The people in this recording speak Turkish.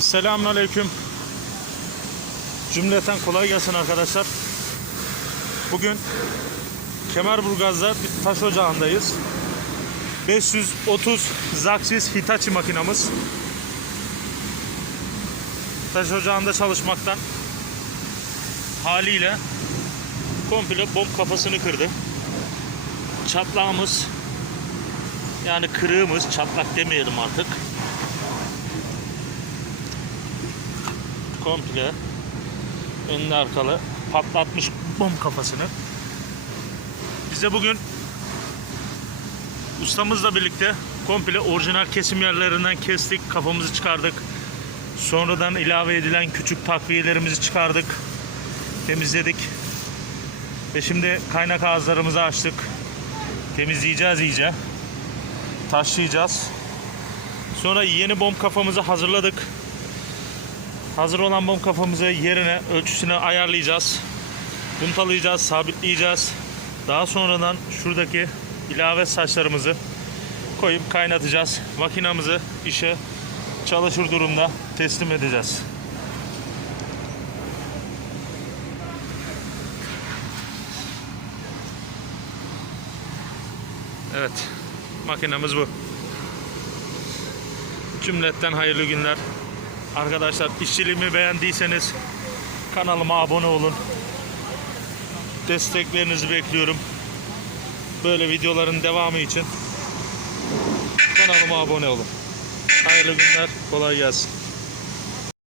Selamünaleyküm. Cümleten kolay gelsin arkadaşlar. Bugün Kemerburgaz'da bir taş ocağındayız. 530 Zaxis Hitachi makinamız. Taş ocağında çalışmaktan haliyle komple bomb kafasını kırdı. Çatlağımız yani kırığımız, çatlak demeyelim artık. Komple önlü arkalı patlatmış bomb kafasını. Bize bugün ustamızla birlikte komple orijinal kesim yerlerinden kestik, kafamızı çıkardık. Sonradan ilave edilen küçük takviyelerimizi çıkardık, temizledik. Ve şimdi kaynak ağızlarımızı açtık. Temizleyeceğiz iyice. Taşlayacağız. Sonra yeni bomb kafamızı hazırladık. Hazır olan bomb kafamızı yerine ölçüsüne ayarlayacağız. Puntalayacağız, sabitleyeceğiz. Daha sonradan şuradaki ilave saçlarımızı koyup kaynatacağız. Makinamızı işe çalışır durumda teslim edeceğiz. Evet, makinamız bu. Cümletten hayırlı günler. Arkadaşlar işçiliğimi beğendiyseniz kanalıma abone olun. Desteklerinizi bekliyorum. Böyle videoların devamı için kanalıma abone olun. Hayırlı günler, kolay gelsin.